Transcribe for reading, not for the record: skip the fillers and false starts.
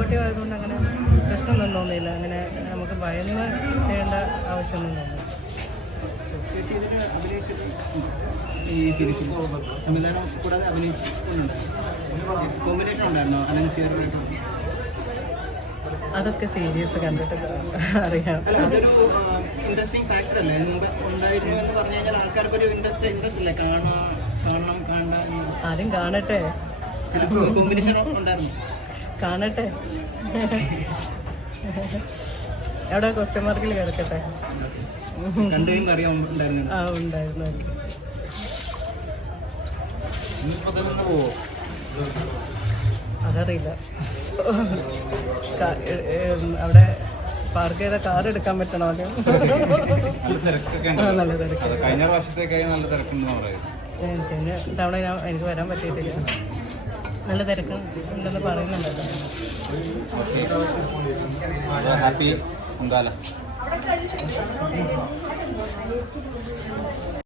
Supportive ആയതുകൊണ്ട് അങ്ങനെ പ്രശ്നമൊന്നും തോന്നിയില്ല. അങ്ങനെ നമുക്ക് ഭയന്ന് ചെയ്യേണ്ട ആവശ്യമൊന്നും തോന്നില്ല. ചേച്ചി ഇതിൽ അഭിനയിച്ചത് ഈ സീരീസിൽ സംവിധാനം കൂടാതെ അഭിനയിക്കുന്നുണ്ട്. കോമ്പിനേഷൻ ഉണ്ടായിരുന്നോ അനൻസിയായിട്ടും? അതൊക്കെ സീരീസ് കണ്ടിട്ട് അറിയാം. അതൊരു ഇൻട്രസ്റ്റിംഗ് ഫാക്ടർ അല്ലേ? മുമ്പ് ഉണ്ടായിരുന്നു എന്ന് പറഞ്ഞു കഴിഞ്ഞാൽ ആൾക്കാർക്ക് ഒരു ഇൻട്രസ്റ്റ് അല്ലേ കാണണം കാണണ്ട. ആദ്യം കാണട്ടെ, കോമ്പിനേഷൻ ഉണ്ടായിരുന്നു. കാണട്ടെ. അവിടെ ക്വസ്റ്റ്യൻ മാർക്കിൽ കിടക്കട്ടെ. കണ്ടുകഴിയും അറിയാൻ ഉണ്ടായിരുന്നു. ആ ഉണ്ടായിരുന്നു. അതറിയില്ല. അവിടെ പാർക്ക് ചെയ്ത കാർ എടുക്കാൻ പറ്റണോ? ആദ്യം നല്ല തിരക്ക്. കഴിഞ്ഞ വർഷത്തേക്കായി നല്ല തിരക്കുണ്ടെന്ന് പറയും. കഴിഞ്ഞ തവണ എനിക്ക് വരാൻ പറ്റിയിട്ടില്ല. നല്ല തിരക്ക് ഉണ്ടെന്ന് പറയുന്നുണ്ടല്ലോ. ഹാപ്പി പൊങ്കാല.